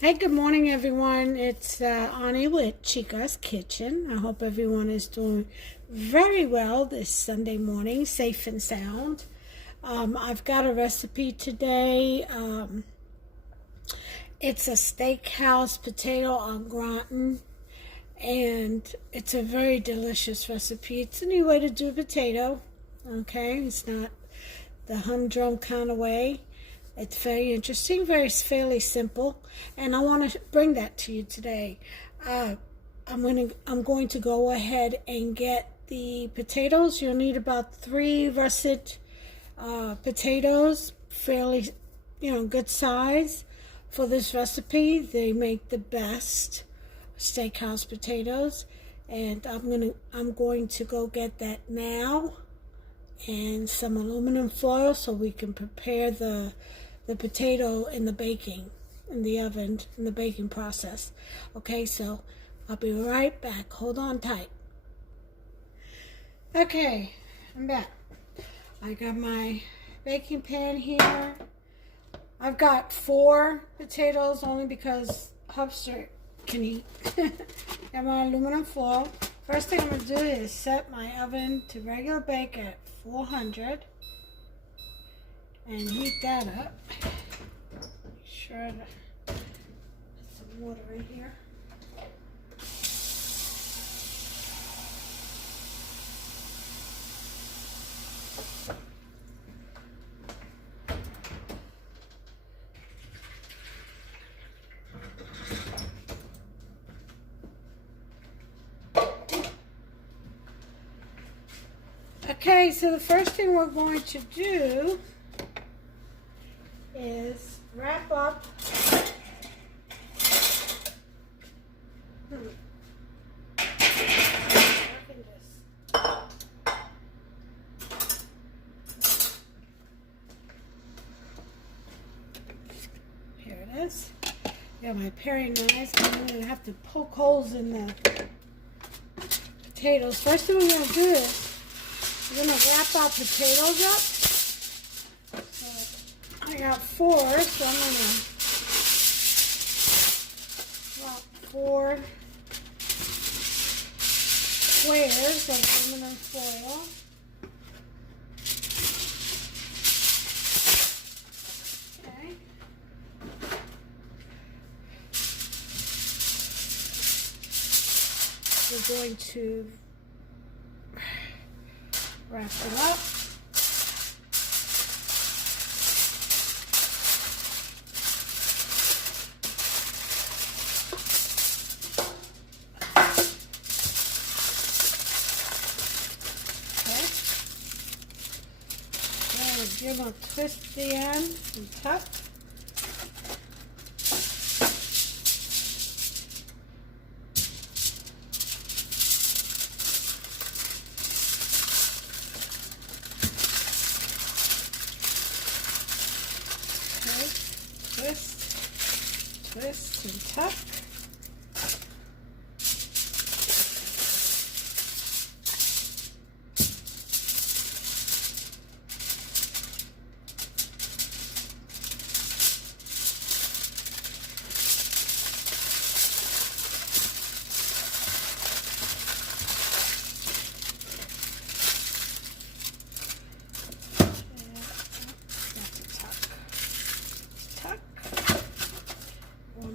Hey, good morning, everyone. It's Ani with Chica's Kitchen. I hope everyone is doing very well this Sunday morning, safe and sound. I've got a recipe today. It's a steakhouse potato au gratin, and it's a very delicious recipe. It's a new way to do a potato, okay? It's not the humdrum kind of way. It's very interesting, fairly simple, and I want to bring that to you today. I'm going to go ahead and get the potatoes. You'll need about 3 russet potatoes, fairly, good size for this recipe. They make the best steakhouse potatoes, and I'm going to go get that now, and some aluminum foil so we can prepare the potato in the baking, in the oven, in the baking process. Okay, so I'll be right back. Hold on tight. Okay, I'm back. I got my baking pan here. I've got 4 potatoes only because Hubster can eat. Got my aluminum foil. First thing I'm going to do is set my oven to regular bake at 400 and heat that up. Make sure to put some water in here. Okay, so the first thing we're going to do is wrap up Here it is. Got my paring knives. I'm going to have to poke holes in the potatoes. First thing we're going to do is we're going to wrap our potatoes up. I got 4, so I'm going to drop 4 squares of aluminum foil. Okay. We're going to wrap them up. Give them a twist the end and tuck. Okay, twist and tuck.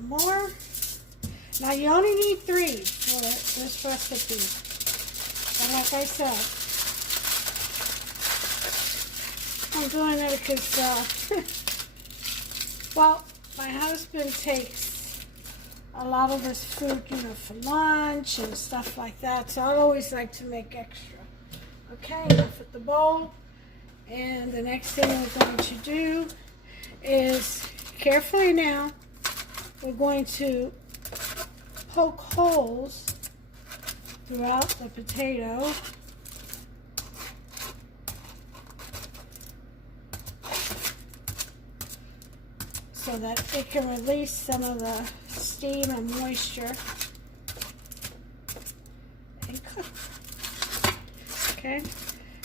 More. Now you only need 3 for this recipe. And like I said, I'm doing it because, well, my husband takes a lot of his food, for lunch and stuff like that. So I always like to make extra. Okay, enough with the bowl. And the next thing we're going to do is, carefully now, we're going to poke holes throughout the potato. So that it can release some of the steam and moisture and cook. Okay,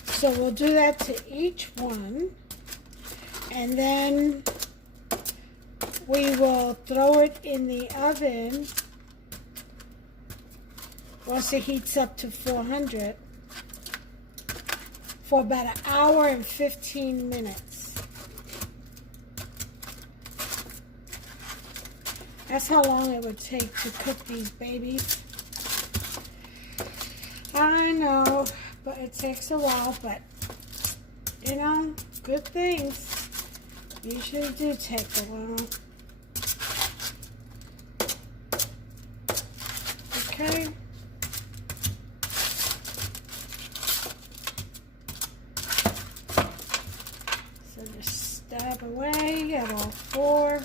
so we'll do that to each one, and then we will throw it in the oven once it heats up to 400 for about an hour and 15 minutes. That's how long it would take to cook these babies. I know, but it takes a while, but you know, good things usually do take a while. Okay. So just stab away at all four.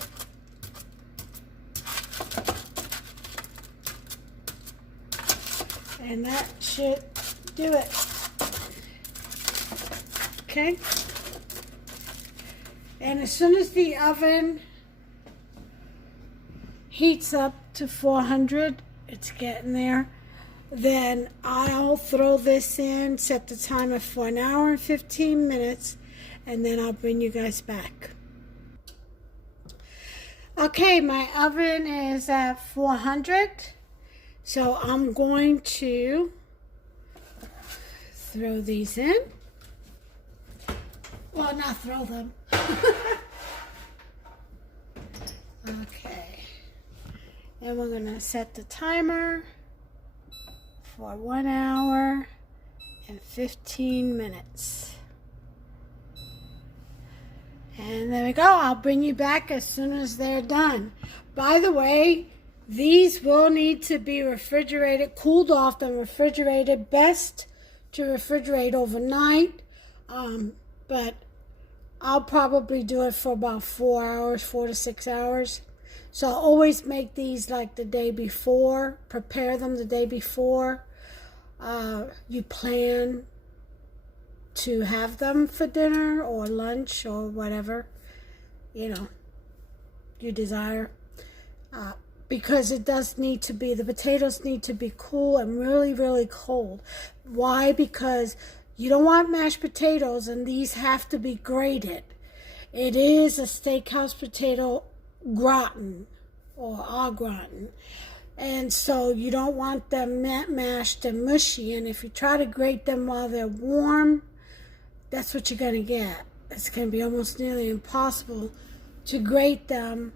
And that should do it. Okay. And as soon as the oven heats up to 400, it's getting there, then I'll throw this in, set the timer for an hour and 15 minutes, and then I'll bring you guys back. Okay, my oven is at 400. So I'm going to throw these in. Well, not throw them. Okay. And we're going to set the timer for 1 hour and 15 minutes. And there we go. I'll bring you back as soon as they're done. By the way, these will need to be refrigerated, cooled off and refrigerated. Best to refrigerate overnight, but I'll probably do it for about 4 hours, 4 to 6 hours. So I'll always make these like the day before, prepare them the day before you plan to have them for dinner or lunch or whatever, you know, you desire. Because it does need to be, the potatoes need to be cool and really, really cold. Why? Because you don't want mashed potatoes, and these have to be grated. It is a steakhouse potato gratin, or au gratin. And so you don't want them mashed and mushy, and if you try to grate them while they're warm, that's what you're going to get. It's going to be almost nearly impossible to grate them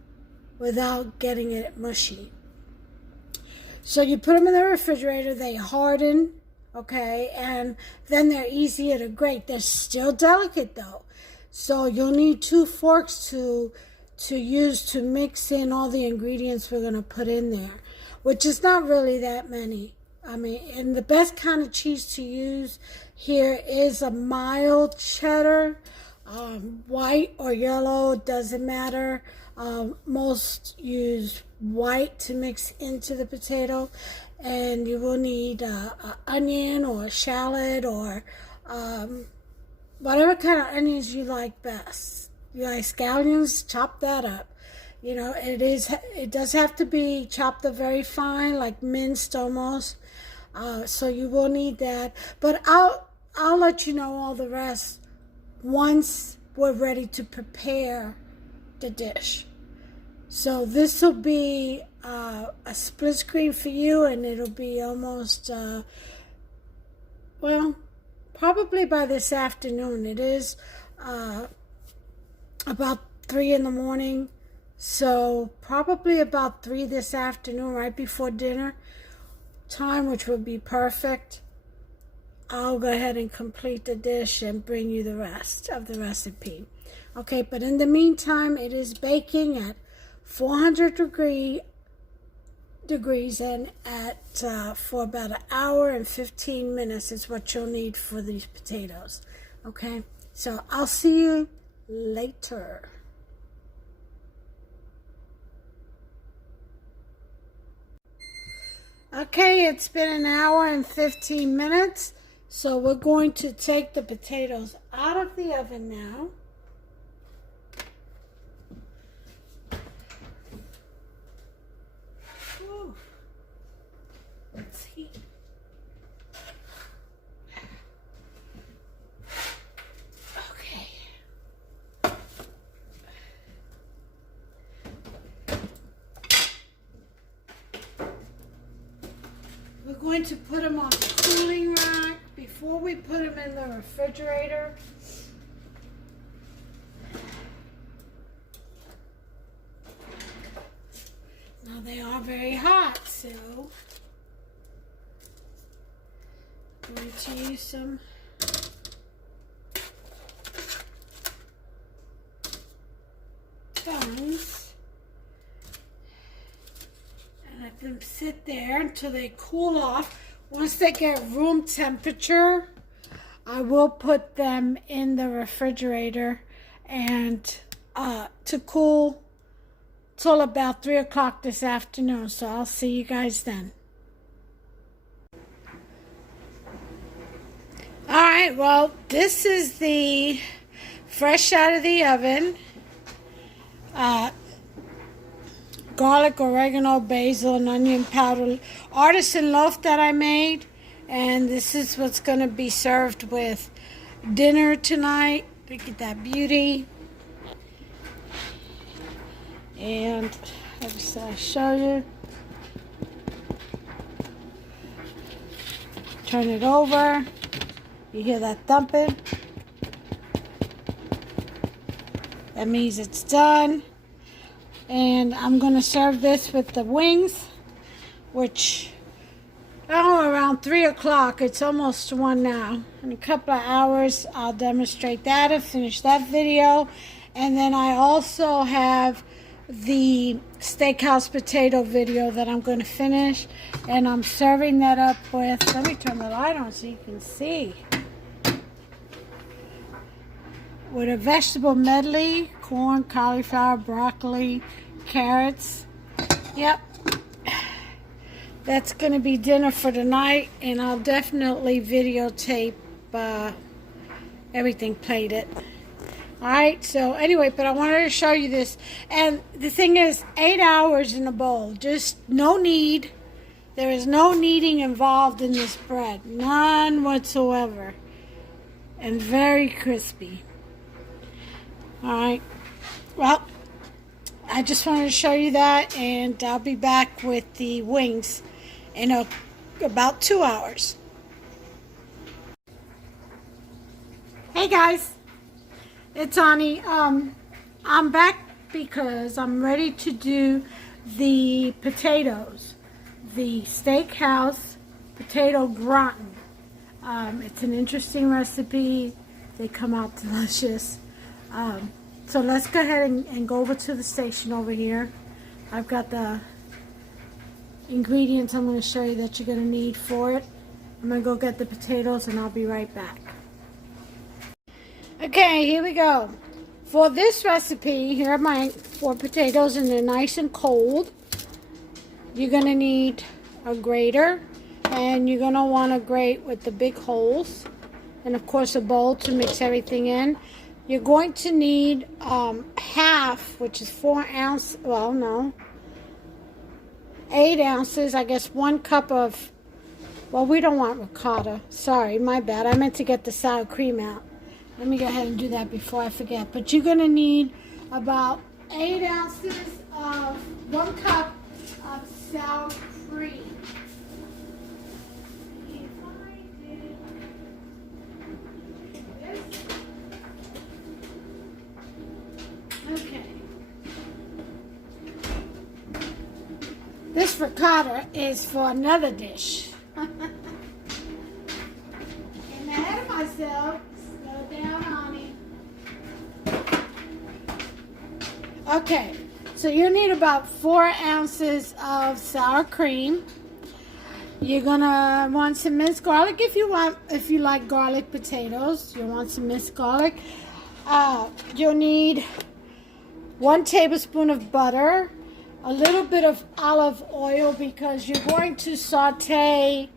without getting it mushy. So you put them in the refrigerator, they harden, okay, and then they're easier to grate. They're still delicate though. So you'll need 2 forks to use to mix in all the ingredients we're gonna put in there, which is not really that many. I mean, and the best kind of cheese to use here is a mild cheddar, white or yellow, doesn't matter. Most use white to mix into the potato, and you will need an onion or a shallot or whatever kind of onions you like best. You like scallions, chop that up. You know, it does have to be chopped up very fine, like minced almost. So you will need that, but I'll let you know all the rest once we're ready to prepare the dish. So this will be a split screen for you, and it'll be almost, well, probably by this afternoon. It is about 3 in the morning, so probably about 3 this afternoon, right before dinner time, which would be perfect. I'll go ahead and complete the dish and bring you the rest of the recipe. Okay, but in the meantime, it is baking at 400 degrees and for about an hour and 15 minutes is what you'll need for these potatoes. Okay, so I'll see you later. Okay, it's been an hour and 15 minutes, so we're going to take the potatoes out of the oven now. Whew. Let's see. Okay. going to put them on the cooling rack before we put them in the refrigerator. Now they are very hot, so I'm going to use some tongs and let them sit there until they cool off. Once they get room temperature, I will put them in the refrigerator and to cool till about 3 o'clock this afternoon. So I'll see you guys then. Alright, well, this is the fresh out of the oven garlic, oregano, basil, and onion powder artisan loaf that I made. And this is what's going to be served with dinner tonight. Look at that beauty. And I'll show you. Turn it over. You hear that thumping? That means it's done. And I'm going to serve this with the wings, which, around 3 o'clock. It's almost 1 now. In a couple of hours, I'll demonstrate that and finish that video. And then I also have the Steakhouse potato video that I'm going to finish. And I'm serving that up with, let me turn the light on so you can see. With a vegetable medley, corn, cauliflower, broccoli, carrots. Yep. That's going to be dinner for tonight, and I'll definitely videotape everything plated. Alright, so anyway, but I wanted to show you this. And the thing is, 8 hours in a bowl. Just no knead. There is no kneading involved in this bread. None whatsoever. And very crispy. Alright, well, I just wanted to show you that, and I'll be back with the wings in about 2 hours. Hey guys, it's Ani. I'm back because I'm ready to do the potatoes, the Steakhouse potato gratin. It's an interesting recipe. They come out delicious. So let's go ahead and go over to the station over here. I've got the ingredients I'm going to show you that you're going to need for it. I'm going to go get the potatoes and I'll be right back. Okay, here we go. For this recipe, here are my 4 potatoes, and they're nice and cold. You're going to need a grater, and you're going to want to grate with the big holes, and of course a bowl to mix everything in. You're going to need half, which is 4 ounces, well, no, 8 ounces, I guess 1 cup of, well, we don't want ricotta. Sorry, my bad. I meant to get the sour cream out. Let me go ahead and do that before I forget. But you're going to need about 8 ounces of 1 cup of sour cream. Okay. This ricotta is for another dish. Getting ahead of myself. Slow down, honey. Okay, so you need about 4 ounces of sour cream. You're gonna want some minced garlic if you like garlic potatoes. You'll want some minced garlic. You'll need 1 tablespoon of butter, a little bit of olive oil because you're going to saute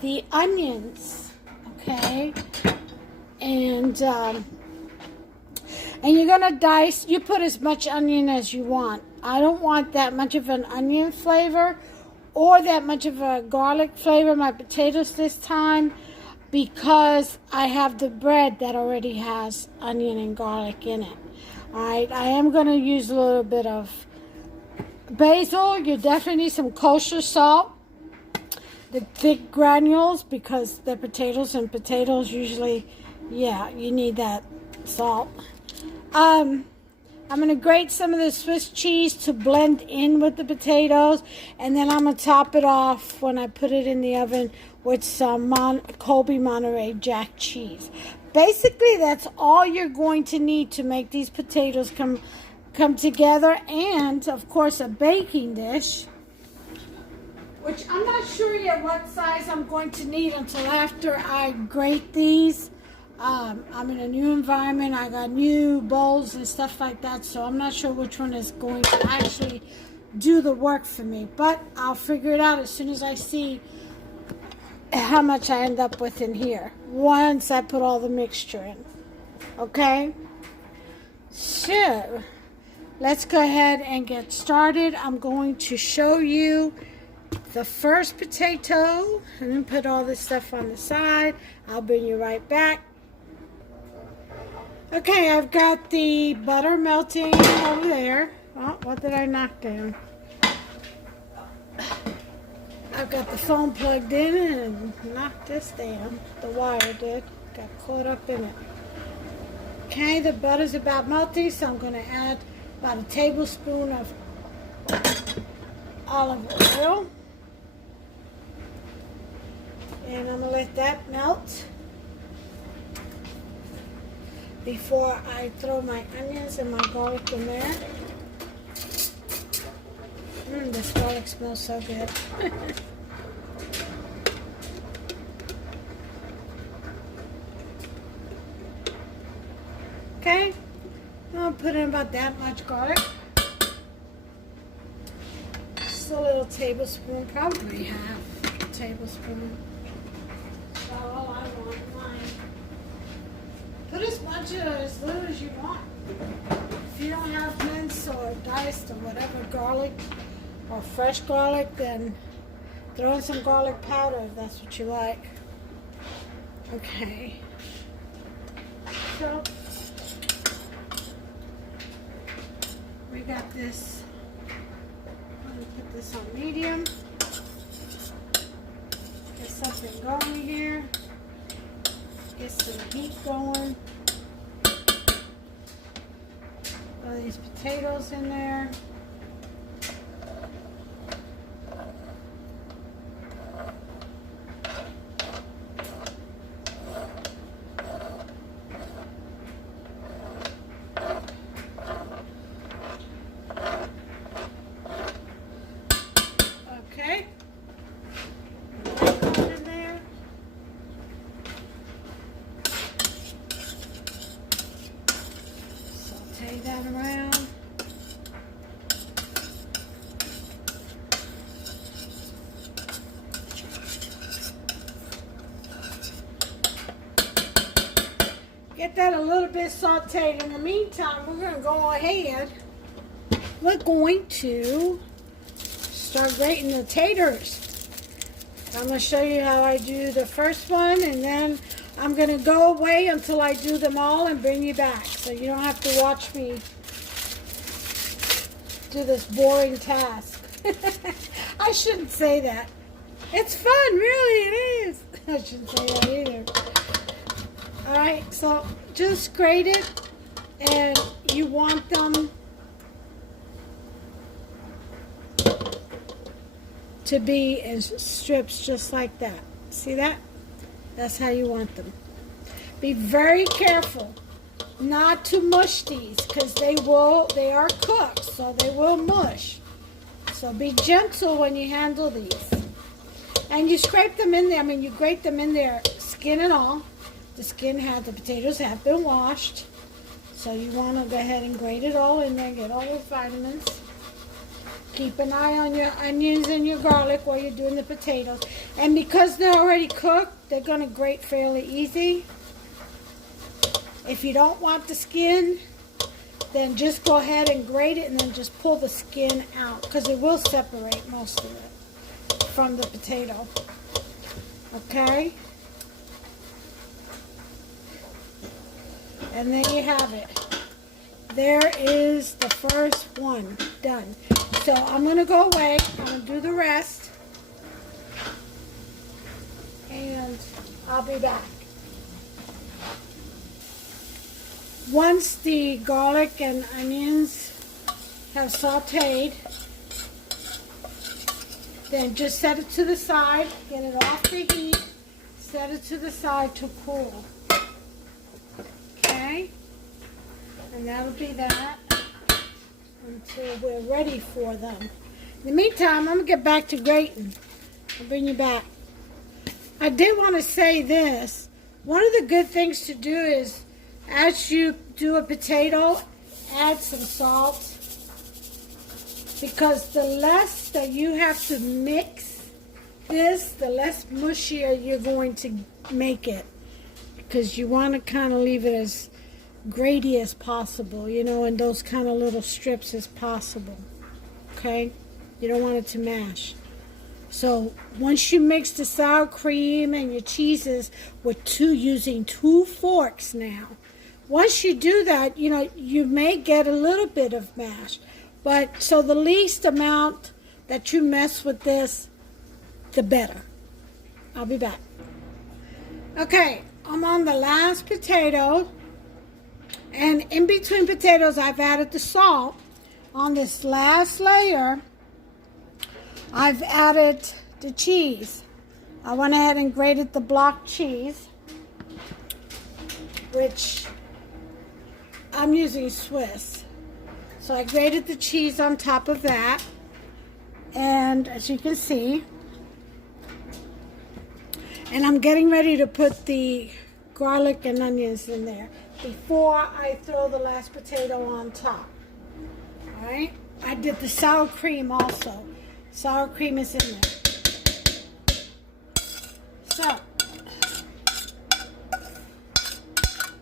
the onions, okay? And you're gonna dice. You put as much onion as you want. I don't want that much of an onion flavor or that much of a garlic flavor in my potatoes this time because I have the bread that already has onion and garlic in it. Alright, I am going to use a little bit of basil. You definitely need some kosher salt. the thick granules because they're potatoes, and potatoes usually, yeah, you need that salt. I'm going to grate some of the Swiss cheese to blend in with the potatoes, and then I'm going to top it off when I put it in the oven with some Colby Monterey Jack cheese. Basically, that's all you're going to need to make these potatoes come together, and of course a baking dish, which I'm not sure yet what size I'm going to need until after I grate these. I'm in a new environment. I got new bowls and stuff like that, so I'm not sure which one is going to actually do the work for me, but I'll figure it out as soon as I see how much I end up with in here once I put all the mixture in. Okay, so let's go ahead and get started. I'm going to show you the first potato and then put all this stuff on the side. I'll bring you right back. Okay, I've got the butter melting over there. Oh, what did I knock down? I've got the phone plugged in and knocked this down. The wire did. Got caught up in it. Okay, the butter's about melting, so I'm going to add about a tablespoon of olive oil. And I'm going to let that melt before I throw my onions and my garlic in there. This garlic smells so good. Okay, I'll put in about that much garlic. Just a little tablespoon, probably half a tablespoon. That's all I want mine. Put as much or as little as you want. If you don't have minced or diced or whatever garlic or fresh garlic, then throw in some garlic powder if that's what you like. Okay. So we got this. I'm going to put this on medium. Get something going here. Get some heat going. All these potatoes in there. Okay. In there. Saute that around. Get that a little bit sauteed. In the meantime, we're going to go ahead. We're going to start grating the taters. I'm going to show you how I do the first one, and then I'm going to go away until I do them all and bring you back. So you don't have to watch me do this boring task. I shouldn't say that. It's fun, really, it is. I shouldn't say that either. Alright, so just grate it, and you want them to be in strips just like that. See that? That's how you want them. Be very careful not to mush these, because they are cooked, so they will mush. So be gentle when you handle these. And you scrape them in there, you grate them in there, skin and all. The potatoes have been washed. So you want to go ahead and grate it all in there, get all the vitamins. Keep an eye on your onions and your garlic while you're doing the potatoes. And because they're already cooked, they're going to grate fairly easy. If you don't want the skin, then just go ahead and grate it and then just pull the skin out, because it will separate most of it from the potato. Okay? And there you have it. There is the first one done. So I'm going to go away. I'm going to do the rest. and I'll be back. Once the garlic and onions have sauteed, then just set it to the side, get it off the heat, set it to the side to cool. Okay? And that'll be that until we're ready for them. In the meantime, I'm going to get back to grating. I'll bring you back. I did want to say this. One of the good things to do is, as you do a potato, add some salt. Because the less that you have to mix this, the less mushier you're going to make it. Because you want to kind of leave it as graty as possible, you know, in those kind of little strips as possible. Okay? You don't want it to mash. So once you mix the sour cream and your cheeses with using 2 forks now, once you do that, you know, you may get a little bit of mash. But so the least amount that you mess with this, the better. I'll be back. Okay, I'm on the last potato. And in between potatoes, I've added the salt. On this last layer, I've added the cheese. I went ahead and grated the block cheese, which I'm using Swiss. So I grated the cheese on top of that, and as you can see, and I'm getting ready to put the garlic and onions in there before I throw the last potato on top. All right, I did the sour cream also. Sour cream is in there. So, I'm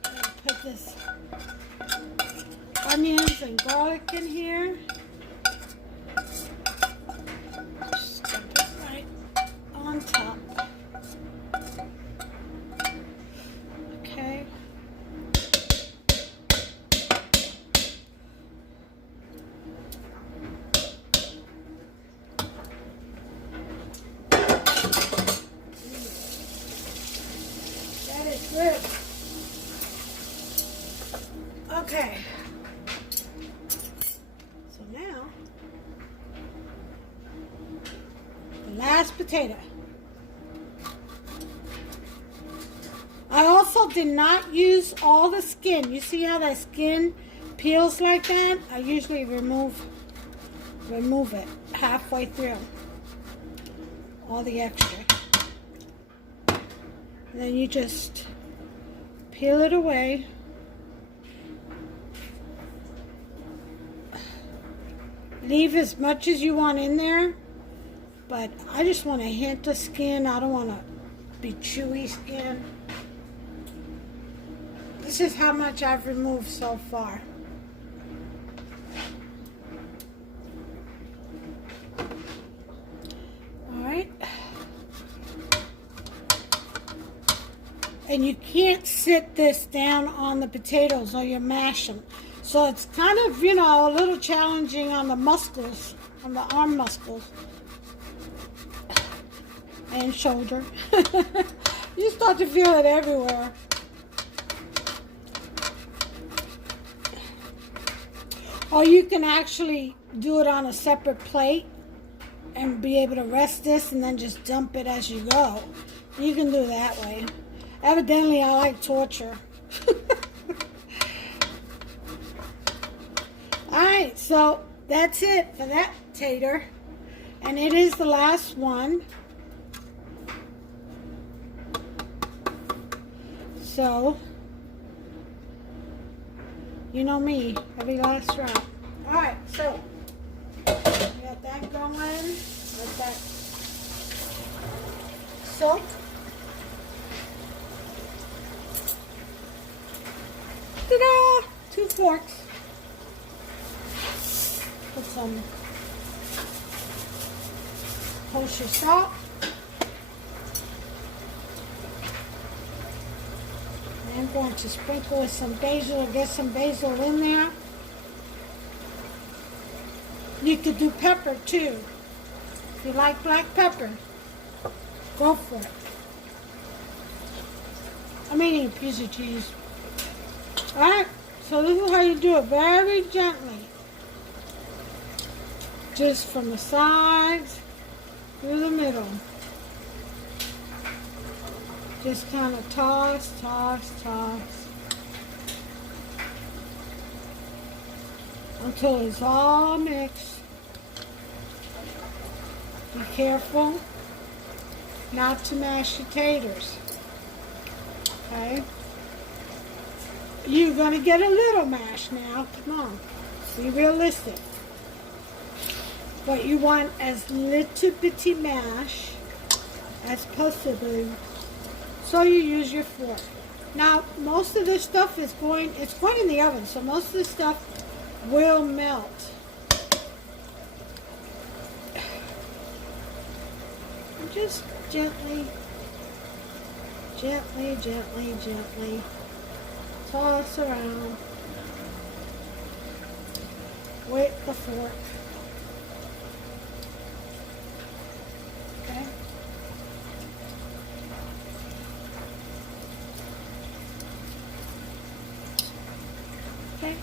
gonna put this onions and garlic in here. Just dump it right on top. Okay. That is good. Okay. Last potato. I also did not use all the skin. You see how that skin peels like that? I usually remove it halfway through. All the extra. And then you just peel it away. Leave as much as you want in there. But I just want a hint of skin. I don't want to be chewy skin. This is how much I've removed so far. All right. And you can't sit this down on the potatoes or you mash them. So it's kind of, you know, a little challenging on the muscles, on the arm muscles. And shoulder. You start to feel it everywhere. Or you can actually do it on a separate plate and be able to rest this and then just dump it as you go. You can do it that way. Evidently, I like torture. Alright, so that's it for that tater. And it is the last one. So, you know me, every last round. Alright, so, we got that going. Let that soak. Ta-da! 2 forks. Put some kosher salt. I'm going to sprinkle with some basil, get some basil in there. You could do pepper too. If you like black pepper, go for it. I'm eating a piece of cheese. Alright, so this is how you do it, very gently. Just from the sides through the middle. Just kind of toss, toss, toss. Until it's all mixed. Be careful not to mash your taters. Okay? You're going to get a little mash now. Come on. Be realistic. But you want as little bitty mash as possible. So you use your fork. Now, most of this stuff it's going in the oven. So most of this stuff will melt. And just gently, gently, gently, gently toss around with the fork. Okay. Okay.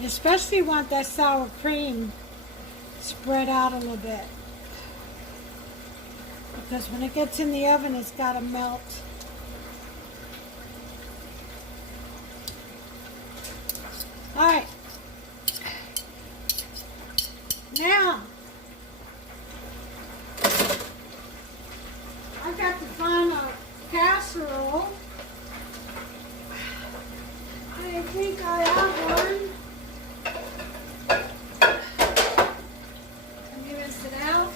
You especially want that sour cream spread out a little bit, because when it gets in the oven it's got to melt. Alright, now I've got to find a casserole. I think I have one. I'm gonna rinse it out.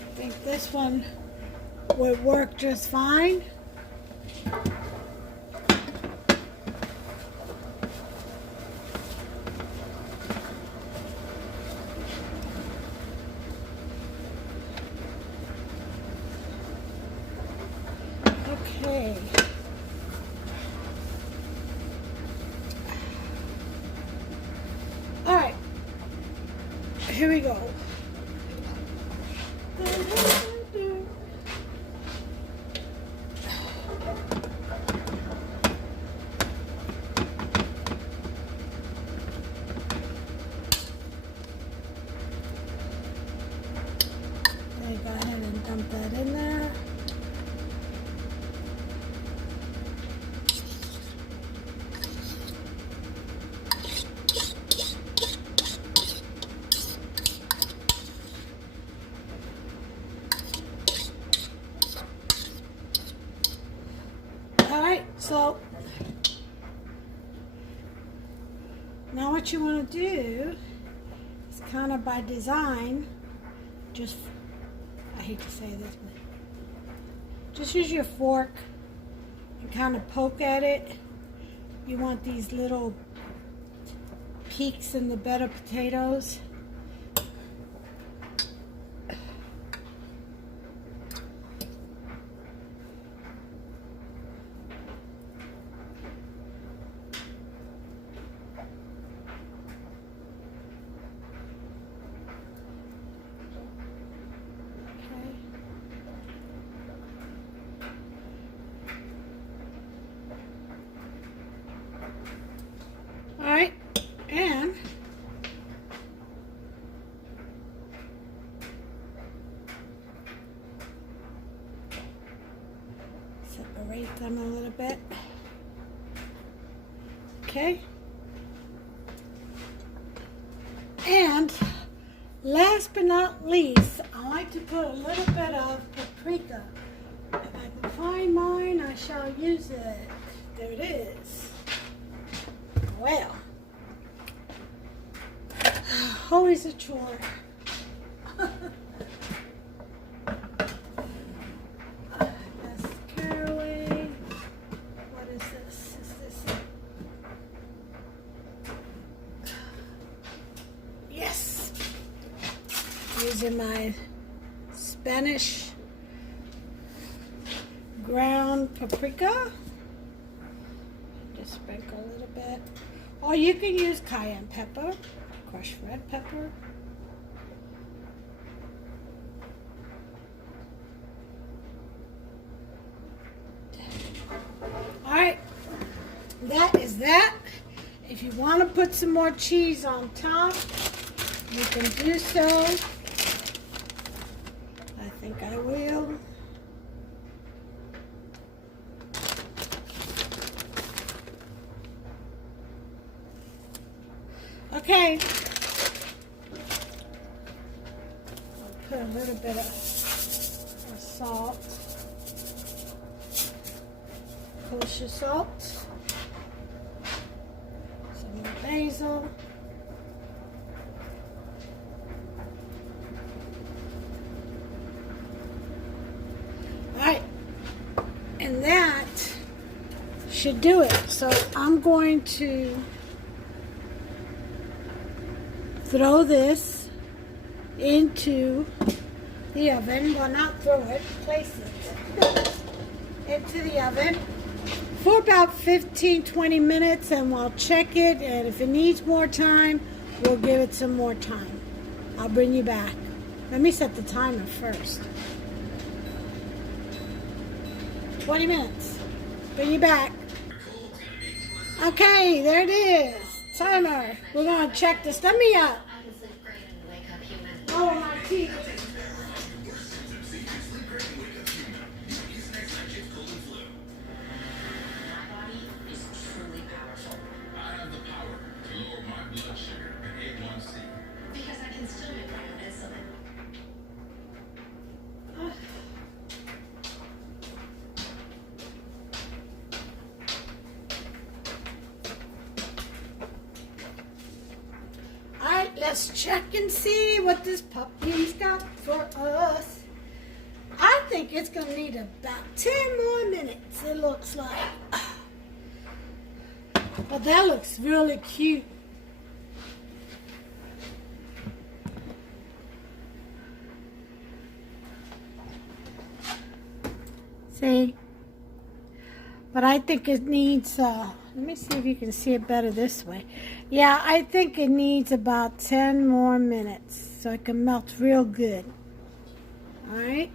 I think this one would work just fine. Okay. All right. Here we go. Go ahead and dump that in there. Alright, so now what you want to do is kind of by design, just, I hate to say this, but just use your fork and kind of poke at it. You want these little peaks in the bed of potatoes. Alright, and separate them a little bit. Okay. And last but not least, I like to put a little bit of paprika. If I can find mine, I shall use it. There it is. Well, always a chore. using my Spanish ground paprika. Just sprinkle a little bit. Or you can use cayenne pepper, crushed red pepper. Alright, that is that. If you want to put some more cheese on top, you can do so. I think I will. Okay. I'll put a little bit of salt. Kosher salt. Some more basil. Alright. And that should do it. So I'm going to throw this into the oven. Well, not throw it, place it into the oven for about 15-20 minutes, and we'll check it, and if it needs more time, we'll give it some more time. I'll bring you back. Let me set the timer first. 20 minutes. Bring you back. Okay, there it is. Timer. We're going to check this. Let me up. Oh, my teeth. Let's check and see what this puppy's got for us. I think it's going to need about 10 more minutes, it looks like. But that looks really cute. See? But I think it needs, let me see if you can see it better this way. Yeah, I think it needs about 10 more minutes so it can melt real good. Alright?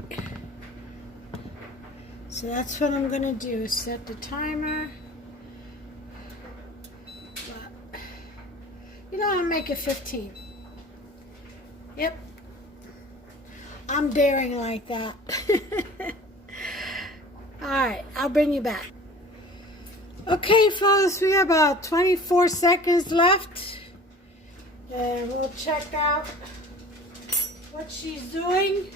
So that's what I'm going to do. Set the timer. But, you know, I'll make it 15. Yep. I'm daring like that. Alright, I'll bring you back. Okay, fellas, we have about 24 seconds left. And we'll check out what she's doing.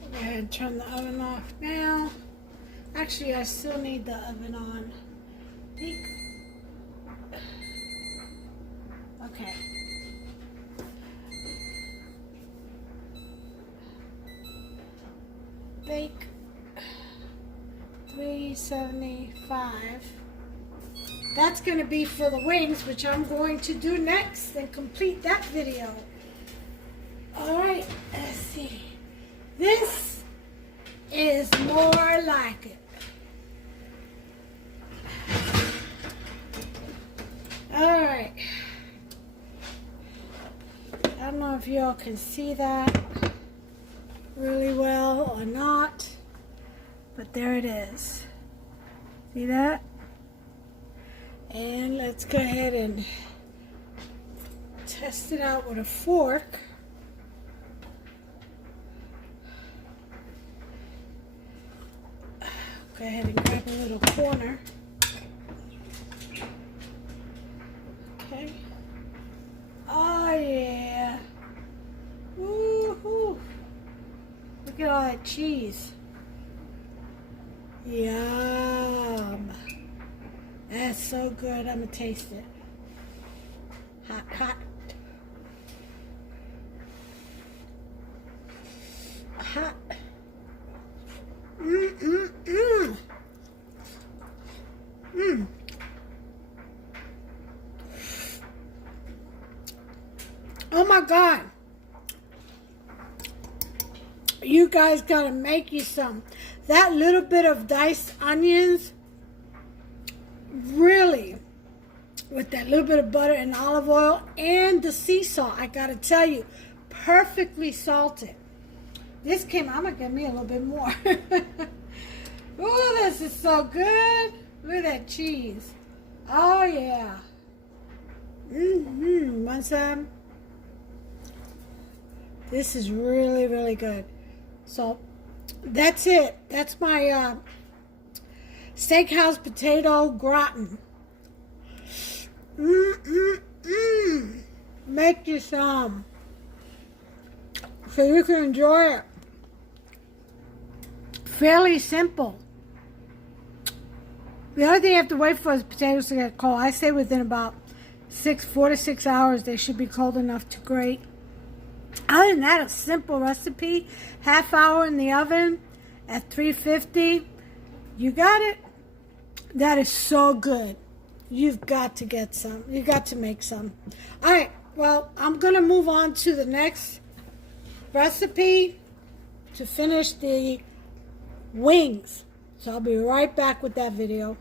Go ahead and turn the oven off now. Actually, I still need the oven on. Okay. Bake 375. That's going to be for the wings, which I'm going to do next and complete that video. Alright, let's see. This is more like it. Alright. I don't know if y'all can see that really well or not, but there it is. See that? And let's go ahead and test it out with a fork. Go ahead and grab a little corner. Okay. Oh yeah. Woohoo. Look at all that cheese. Yum. That's so good. I'm going to taste it. Hot, hot. Hot. Mmm. You guys gotta make you some. That little bit of diced onions, really, with that little bit of butter and olive oil and the sea salt, I gotta tell you, perfectly salted. This came, I'm gonna give me a little bit more. Oh, this is so good. Look at that cheese. Oh, yeah. Want some? This is really, really good. So, that's it. That's my steakhouse potato gratin. Make you some so you can enjoy it. Fairly simple. The only thing you have to wait for is potatoes to get cold. I say within about 4 to 6 hours they should be cold enough to grate. Other than that, a simple recipe. Half hour in the oven at 350. You got it. That is so good. You've got to get some. You got to make some. All right. Well, I'm going to move on to the next recipe to finish the wings. So I'll be right back with that video.